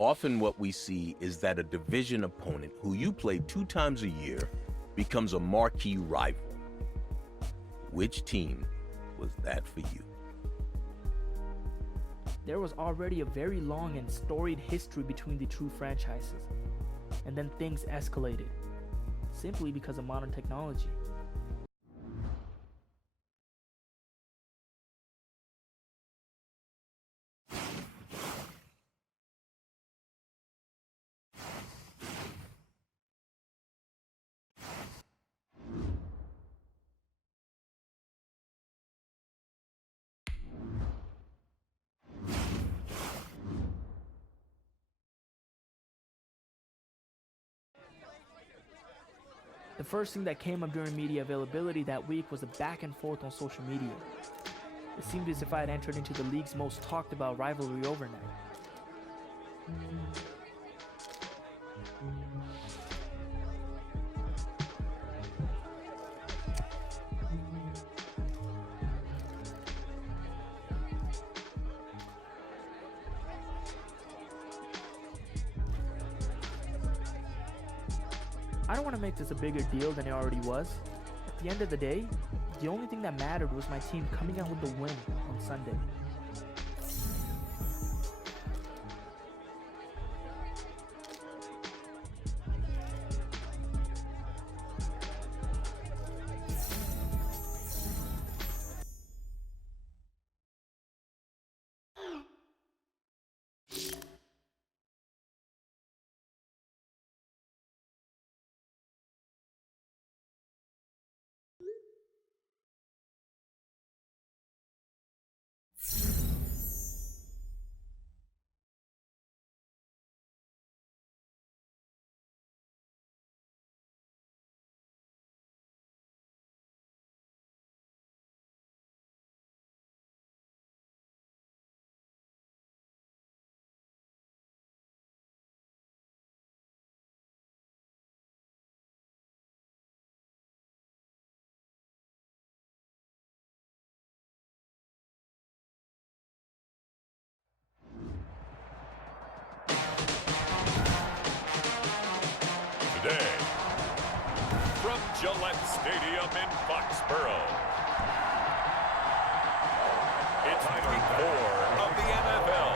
Often what we see is that a division opponent who you play 2 times a year becomes a marquee rival. Which team was that for you? There was already a very long and storied history between the two franchises, and then things escalated, simply because of modern technology. The first thing that came up during media availability that week was the back and forth on social media. It seemed as if I had entered into the league's most talked about rivalry overnight. I don't want to make this a bigger deal than it already was. At the end of the day, the only thing that mattered was my team coming out with the win on Sunday. Today, from Gillette Stadium in Foxborough, it's Week 4 of the NFL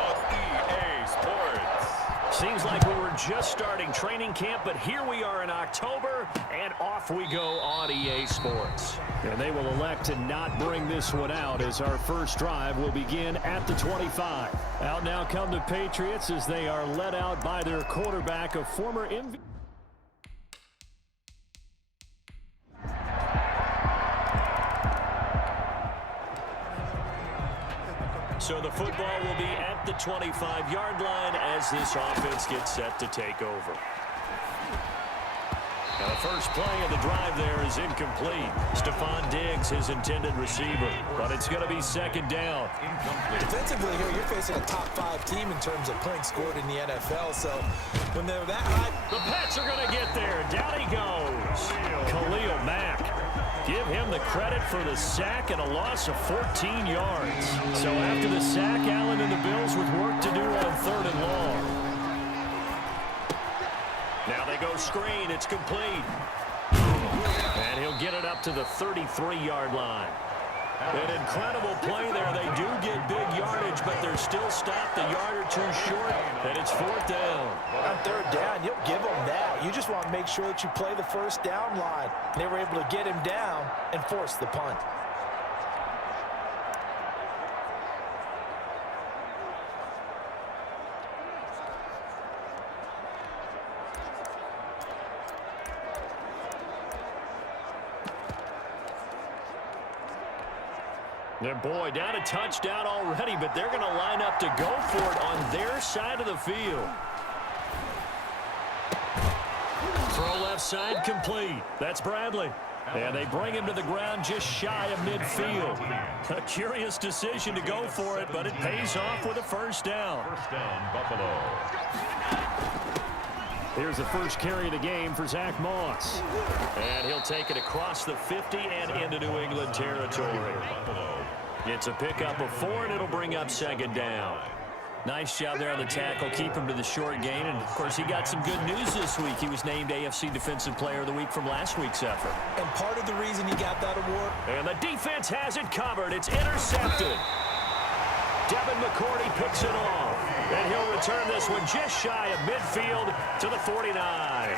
on EA Sports. Seems like we were just starting training camp, but here we are in October, and off we go on EA Sports. And they will elect to not bring this one out as our first drive will begin at the 25. Out now come the Patriots as they are led out by their quarterback, a former MVP. So the football will be at the 25-yard line as this offense gets set to take over. Now the first play of the drive there is incomplete. Stephon Diggs, his intended receiver, but it's going to be second down. Incomplete. Defensively here, you're facing a top 5 team in terms of points scored in the NFL, so when they're that high. The Pats are going to get there. Down he goes. Khalil Mack. Give him the credit for the sack and a loss of 14 yards. So after the sack, Allen and the Bills with work to do on 3rd and long. Now they go screen. It's complete. And he'll get it up to the 33-yard line. An incredible play there. They do get big yardage, but they're still stopped a yard or two short, and it's 4th down. On 3rd down, you'll give them that. You just want to make sure that you play the first down line. They were able to get him down and force the punt. And boy, down a touchdown already, but they're going to line up to go for it on their side of the field. Throw left side complete. That's Bradley. And they bring him to the ground just shy of midfield. A curious decision to go for it, but it pays off with a first down. First down, Buffalo. Here's the first carry of the game for Zach Moss. And he'll take it across the 50 and into New England territory. It's a pickup of 4, and it'll bring up second down. Nice job there on the tackle. Keep him to the short gain. And, of course, he got some good news this week. He was named AFC Defensive Player of the Week from last week's effort. And part of the reason he got that award. And the defense has it covered. It's intercepted. Devin McCourty picks it off. And he'll return this one just shy of midfield to the 49.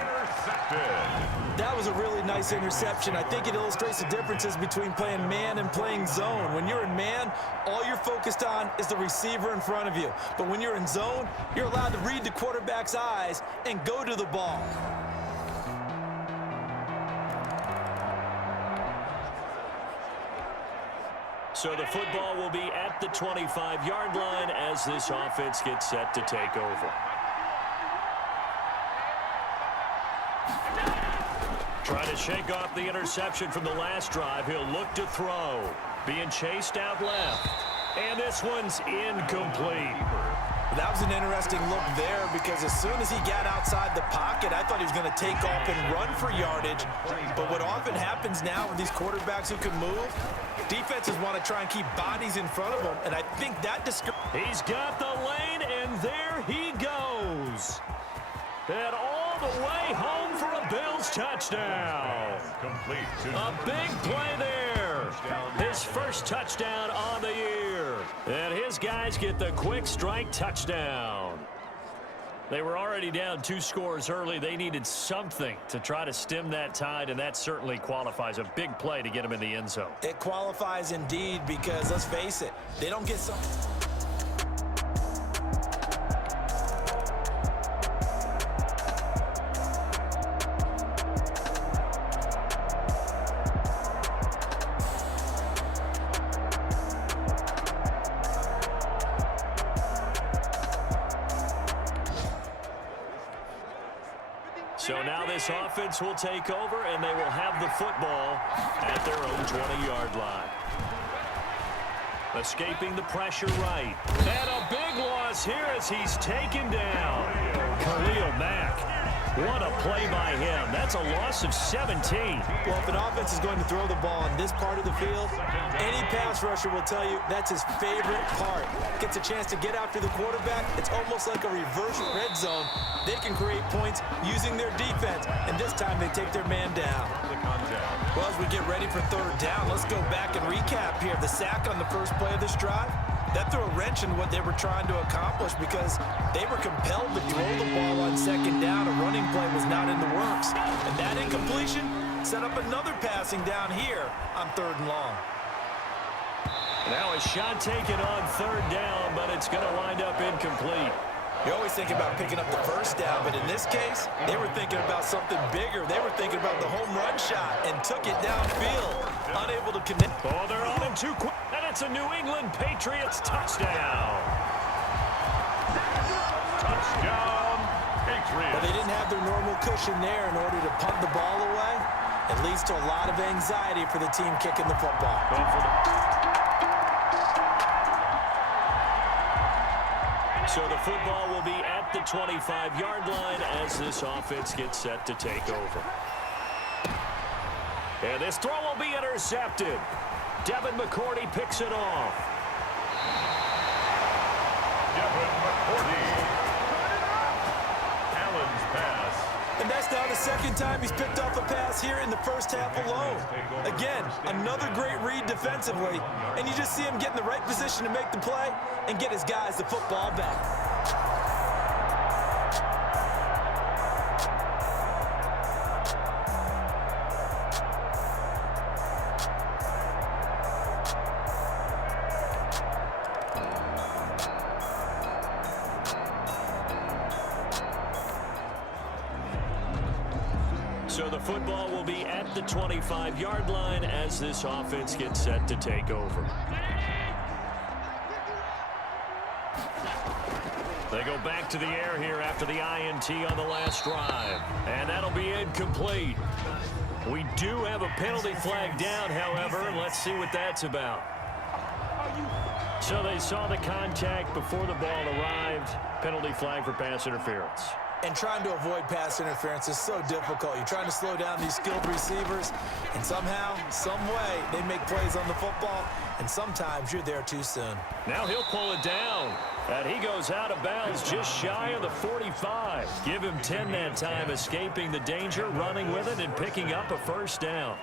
That was a really nice interception. I think it illustrates the differences between playing man and playing zone. When you're in man, all you're focused on is the receiver in front of you. But when you're in zone, you're allowed to read the quarterback's eyes and go to the ball. So the football will be at the 25-yard line as this offense gets set to take over. Trying to shake off the interception from the last drive. He'll look to throw. Being chased out left. And this one's incomplete. That was an interesting look there because as soon as he got outside the pocket, I thought he was going to take off and run for yardage. But what often happens now with these quarterbacks who can move, defenses want to try and keep bodies in front of them, and I think that he's got the lane, and there he goes. And all the way home for a Bills touchdown. A big play there. His first touchdown on the year. And his guys get the quick strike touchdown. They were already down 2 scores early. They needed something to try to stem that tide, and that certainly qualifies. A big play to get him in the end zone. It qualifies indeed because, let's face it, they don't get some... So now this offense will take over, and they will have the football at their own 20-yard line. Escaping the pressure right. And a big loss here as he's taken down. Khalil Mack. What a play by him. That's a loss of 17. Well, if an offense is going to throw the ball in this part of the field, any pass rusher will tell you that's his favorite part. Gets a chance to get after the quarterback. It's almost like a reverse red zone. They can create points using their defense, and this time they take their man down. Well, as we get ready for third down, let's go back and recap here. The sack on the first play of this drive, that threw a wrench in what they were trying to accomplish because they were compelled to throw the ball on second down. A running play was not in the works. And that incompletion set up another passing down here on third and long. Now a shot taken on third down, but it's going to wind up incomplete. You always think about picking up the first down, but in this case, they were thinking about something bigger. They were thinking about the home run shot and took it downfield. Unable to connect. Oh, they're on him too quick. And it's a New England Patriots touchdown. Touchdown, Patriots. But they didn't have their normal cushion there in order to punt the ball away. It leads to a lot of anxiety for the team kicking the football. So the football will be at the 25-yard line as this offense gets set to take over. And this throw will be intercepted. Devin McCourty picks it off. Devin McCourty. Allen's pass. And that's now the second time he's picked off a pass here in the first half alone. Again, another great read defensively, and you just see him get in the right position to make the play and get his guys the football back. So the football will be at the 25-yard line as this offense gets set to take over. They go back to the air here after the INT on the last drive. And that'll be incomplete. We do have a penalty flag down, however, and let's see what that's about. So they saw the contact before the ball arrived. Penalty flag for pass interference. And trying to avoid pass interference is so difficult. You're trying to slow down these skilled receivers, and somehow, some way, they make plays on the football, and sometimes you're there too soon. Now he'll pull it down, and he goes out of bounds just shy of the 45. Give him 10 that time, escaping the danger, running with it, and picking up a first down.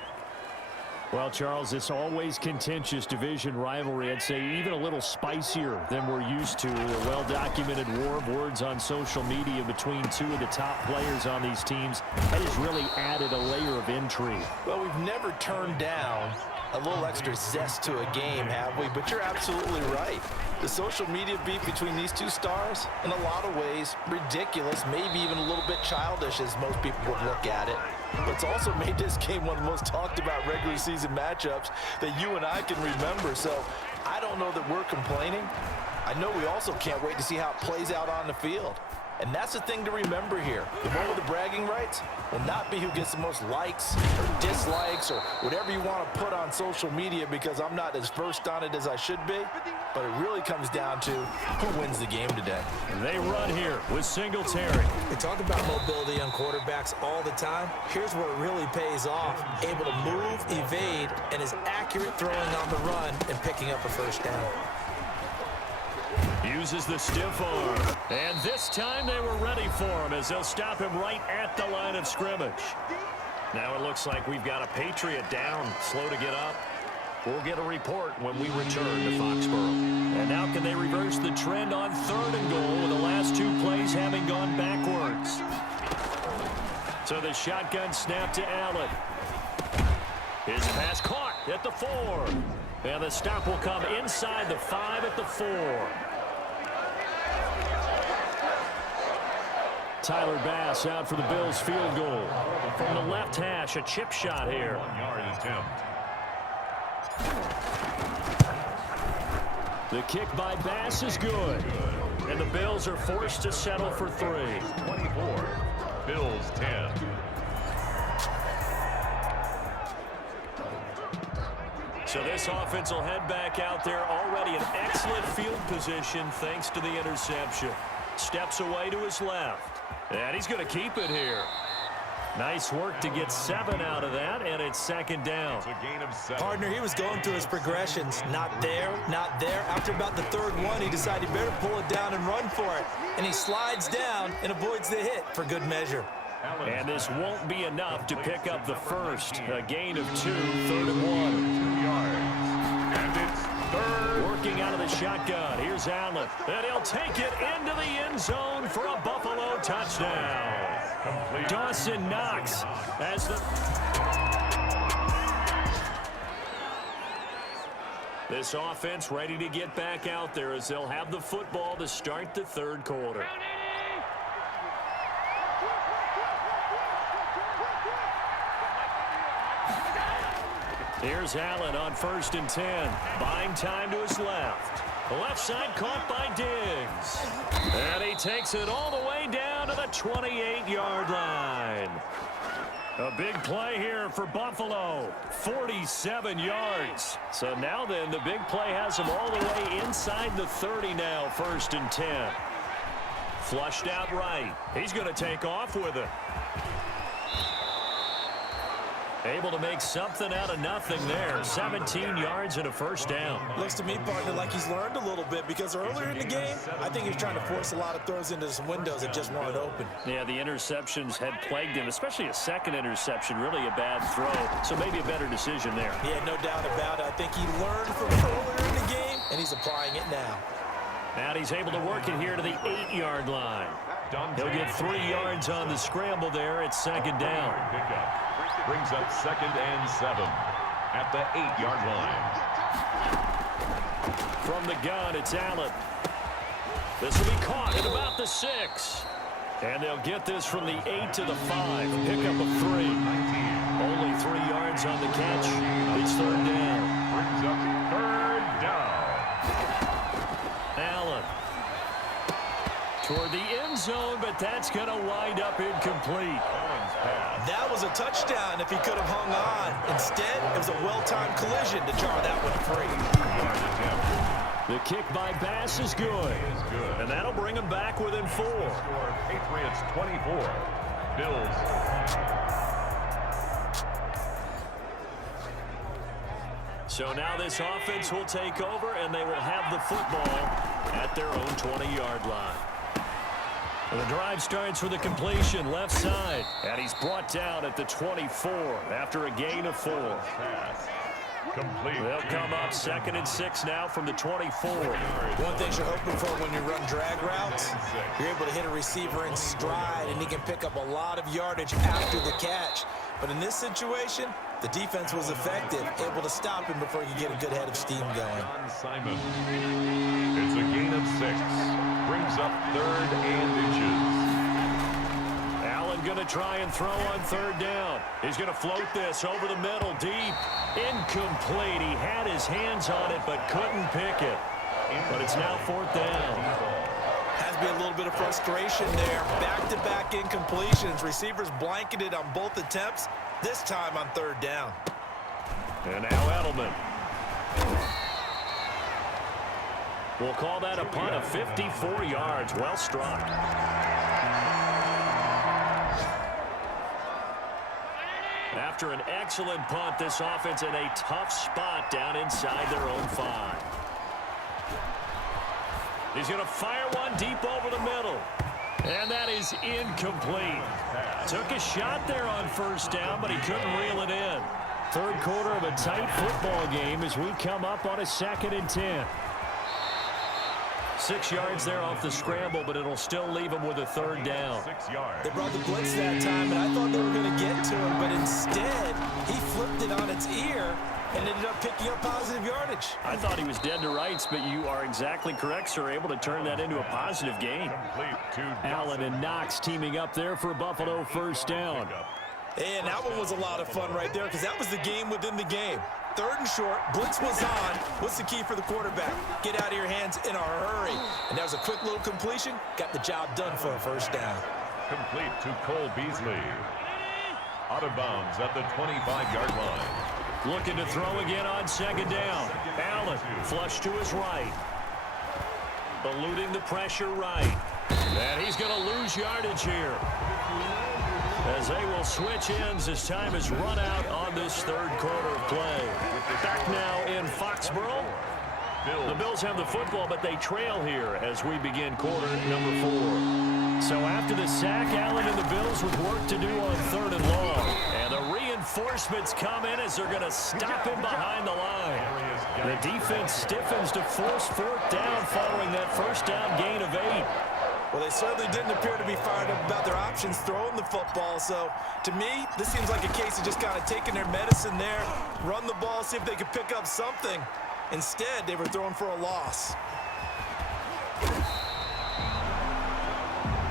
Well, Charles, it's always contentious division rivalry. I'd say even a little spicier than we're used to. A well-documented war of words on social media between two of the top players on these teams. That has really added a layer of intrigue. Well, we've never turned down a little extra zest to a game, have we? But you're absolutely right. The social media beef between these two stars, in a lot of ways, ridiculous, maybe even a little bit childish as most people would look at it. But it's also made this game one of the most talked about regular season matchups that you and I can remember. So I don't know that we're complaining. I know we also can't wait to see how it plays out on the field. And that's the thing to remember here. The one with the bragging rights will not be who gets the most likes or dislikes or whatever you want to put on social media, because I'm not as versed on it as I should be. But it really comes down to who wins the game today. They run here with Singletary. We talk about mobility on quarterbacks all the time. Here's where it really pays off. Able to move, evade, and is accurate throwing on the run and picking up a first down. Uses the stiff arm. And this time they were ready for him as they'll stop him right at the line of scrimmage. Now it looks like we've got a Patriot down, slow to get up. We'll get a report when we return to Foxborough. And now can they reverse the trend on 3rd and goal with the last two plays having gone backwards? So the shotgun snap to Allen. His pass caught at the 4. And the stop will come inside the 5 at the 4. Tyler Bass out for the Bills field goal. From the left hash, a chip shot here. 1-yard attempt. The kick by Bass is good. And the Bills are forced to settle for 3. 24. Bills 10. So this offense will head back out there, already in excellent field position thanks to the interception. Steps away to his left. And he's going to keep it here. Nice work to get 7 out of that, and it's 2nd down. It's a gain of 7. Partner, he was going through his progressions. Not there, not there. After about the 3rd one, he decided he better pull it down and run for it. And he slides down and avoids the hit for good measure. And this won't be enough to pick up the first. A gain of 2, 3rd and 1. 2 yards. And it's 3rd. Working out of the shotgun. Here's Allen. And he'll take it into the end zone for a Buffalo touchdown. Complete. Dawson Knox as the... This offense ready to get back out there as they'll have the football to start the 3rd quarter. Here's Allen on 1st and 10. Buying time to his left. The left side caught by Diggs. And he takes it all the way down to the 28-yard line. A big play here for Buffalo. 47 yards. So now then, the big play has him all the way inside the 30 now, 1st and 10. Flushed out right. He's going to take off with it. Able to make something out of nothing there. 17 yards and a first down. Looks to me, partner, like he's learned a little bit, because earlier in the game, I think he was trying to force a lot of throws into some windows that just weren't open. Yeah, the interceptions had plagued him, especially a second interception, really a bad throw. So maybe a better decision there. Yeah, no doubt about it. I think he learned from earlier in the game, and he's applying it now. And he's able to work it here to the 8-yard line. He'll get 3 yards on the scramble there. It's 2nd down. Pickup. Brings up 2nd and 7 at the 8-yard line. From the gun, it's Allen. This will be caught at about the 6. And they'll get this from the 8 to the 5. Pickup of 3. Only 3 yards on the catch. It's 3rd down. Brings up 3rd down. Allen. Toward the end zone, but that's going to wind up incomplete. That was a touchdown if he could have hung on. Instead, it was a well-timed collision to jar that one free. 2-yard attempt. The kick by Bass is good. And that'll bring them back within 4. Score Patriots 24. Bills. So now this offense will take over, and they will have the football at their own 20-yard line. The drive starts with a completion left side, and he's brought down at the 24 after a gain of 4. Pass. Complete. They'll come up 2nd and 6 now from the 24. One thing you're hoping for when you run drag routes, you're able to hit a receiver in stride, and he can pick up a lot of yardage after the catch. But in this situation, the defense was effective, able to stop him before he could get a good head of steam going. Simon. It's a gain of 6. Brings up 3rd and inches. Allen going to try and throw on 3rd down. He's going to float this over the middle, deep. Incomplete. He had his hands on it, but couldn't pick it. But it's now 4th down. Has to be a little bit of frustration there. Back-to-back incompletions. Receivers blanketed on both attempts, this time on 3rd down. And now Edelman. We'll call that a punt of 54 yards. Well struck. After an excellent punt, this offense in a tough spot down inside their own 5. He's going to fire one deep over the middle. And that is incomplete. Took a shot there on 1st down, but he couldn't reel it in. 3rd quarter of a tight football game as we come up on a 2nd and 10. 6 yards there off the scramble, but it'll still leave him with a 3rd down. 6 yards. They brought the blitz that time, and I thought they were going to get to him, but instead, he flipped it on its ear and ended up picking up positive yardage. I thought he was dead to rights, but you are exactly correct, sir. Able to turn that into a positive gain. Complete to Allen and Knox teaming up there for Buffalo 1st down. And that one was a lot of fun right there because that was the game within the game. 3rd and short, blitz was on. What's the key for the quarterback? Get out of your hands in a hurry. And that was a quick little completion. Got the job done for a 1st down. Complete to Cole Beasley. Out of bounds at the 25-yard line. Looking to throw again on 2nd down. Allen flush to his right. Eluding the pressure right. And he's going to lose yardage here. As they will switch ends as time is run out on this 3rd quarter of play. Back now in Foxborough. The Bills have the football, but they trail here as we begin quarter number 4. So after the sack, Allen and the Bills with work to do on 3rd and long. And the reinforcements come in as they're going to stop him behind the line. The defense stiffens to force 4th down following that 1st down gain of 8. Well, they certainly didn't appear to be fired up about their options throwing the football. So, to me, this seems like a case of just kind of taking their medicine there, run the ball, see if they could pick up something. Instead, they were throwing for a loss.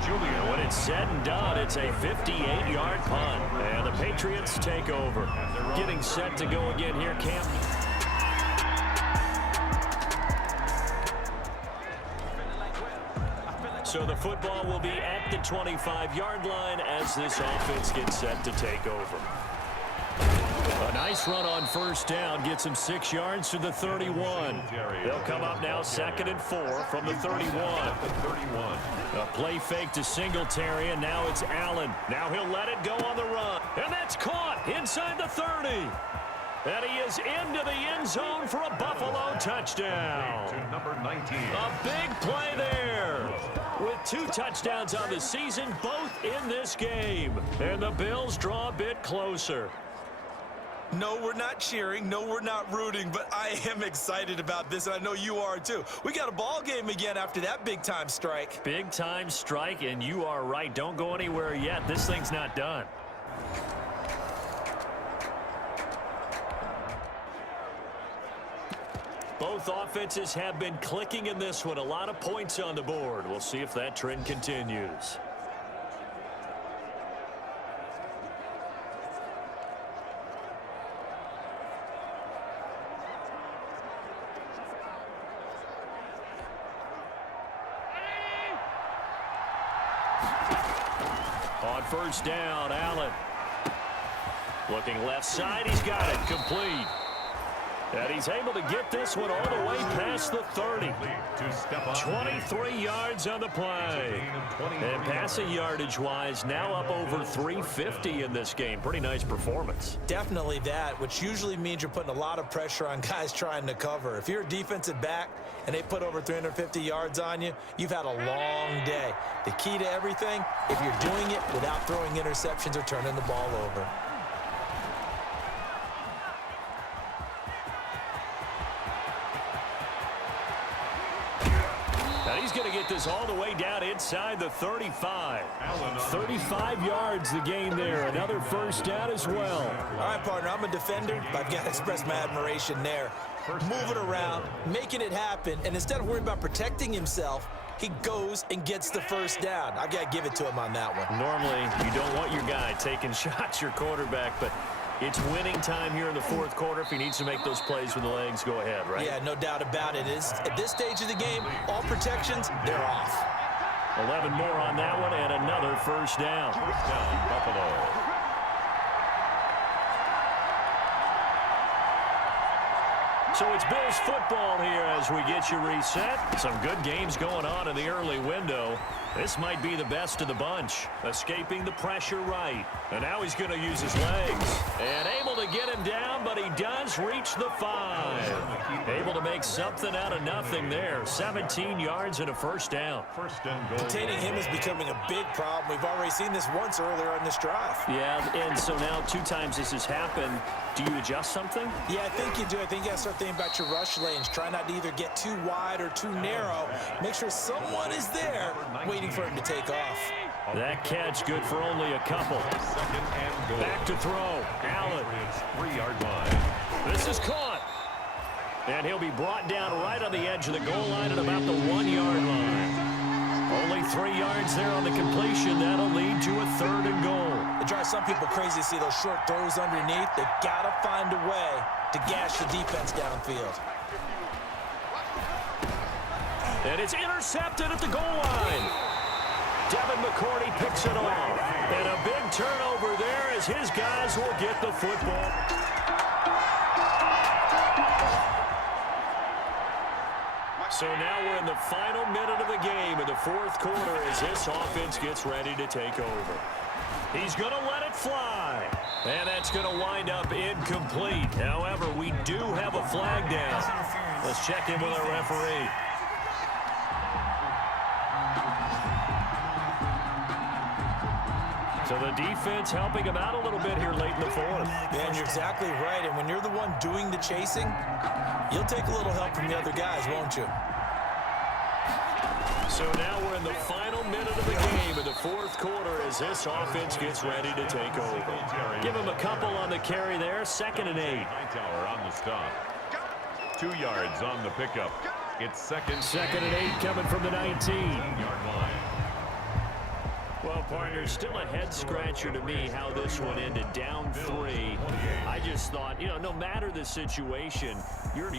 Julian, when it's said and done, it's a 58-yard punt. And the Patriots take over. Getting set to go again here, Cam. So the football will be at the 25-yard line as this offense gets set to take over. A nice run on 1st down gets him 6 yards to the 31. They'll come up now 2nd and 4 from the 31. A play fake to Singletary, and now it's Allen. Now he'll let it go on the run. And that's caught inside the 30. And he is into the end zone for a Buffalo touchdown. To number 19. A big play there. With 2 touchdowns on the season, both in this game. And the Bills draw a bit closer. No, we're not cheering. No, we're not rooting. But I am excited about this, and I know you are too. We got a ball game again after that big-time strike. Big-time strike, and you are right. Don't go anywhere yet. This thing's not done. Both offenses have been clicking in this one. A lot of points on the board. We'll see if that trend continues. On 1st down, Allen. Looking left side, he's got it. Complete. And he's able to get this one all the way past the 30. 23 yards on the play. And passing yardage-wise, now up over 350 in this game. Pretty nice performance. Definitely that, which usually means you're putting a lot of pressure on guys trying to cover. If you're a defensive back and they put over 350 yards on you, you've had a long day. The key to everything, if you're doing it without throwing interceptions or turning the ball over. He's going to get this all the way down inside the 35. 35 yards the gain there. Another first down as well. All right, partner, I'm a defender, but I've got to express my admiration there. Moving around, making it happen, and instead of worrying about protecting himself, he goes and gets the first down. I've got to give it to him on that one. Normally, you don't want your guy taking shots, your quarterback, but it's winning time here in the fourth quarter. If he needs to make those plays with the legs, go ahead, right? Yeah, no doubt about it. At this stage of the game, all protections, they're off. 11 more on that one, and another first down. First down, Buffalo. So it's Bills football here as we get you reset. Some good games going on in the early window. This might be the best of the bunch. Escaping the pressure right. And now he's going to use his legs. And able to get him down, but he does reach the 5. Able to make something out of nothing there. 17 yards and a first down. First and goal. Containing him is becoming a big problem. We've already seen this once earlier on this drive. Yeah, and so now 2 times this has happened. Do you adjust something? Yeah, I think you do. I think you got to start thinking about your rush lanes. Try not to either get too wide or too narrow. Make sure someone is there waiting for him to take off. That catch good for only a couple. Second and goal. Back to throw. Allen. 3-yard line. This is caught. And he'll be brought down right on the edge of the goal line at about the 1-yard line. Only 3 yards there on the completion. That'll lead to a 3rd and goal. It drives some people crazy to see those short throws underneath. They've got to find a way to gash the defense downfield. And it's intercepted at the goal line. Devin McCourty picks it off. And a big turnover there as his guys will get the football. So now we're in the final minute of the game in the fourth quarter as this offense gets ready to take over. He's going to let it fly. And that's going to wind up incomplete. However, we do have a flag down. Let's check in with our referee. So the defense helping him out a little bit here late in the fourth. Yeah, and you're exactly right. And when you're the one doing the chasing, you'll take a little help from the other guys, won't you? So now we're in the final minute of the game in the fourth quarter as this offense gets ready to take over. Give him a couple on the carry there. 2nd and 8. Hightower on the stop. 2 yards on the pickup. It's second and 8 coming from the 19. 1-yard line. Well, partner, still a head-scratcher to me how this one ended down 3. I just thought, no matter the situation, you're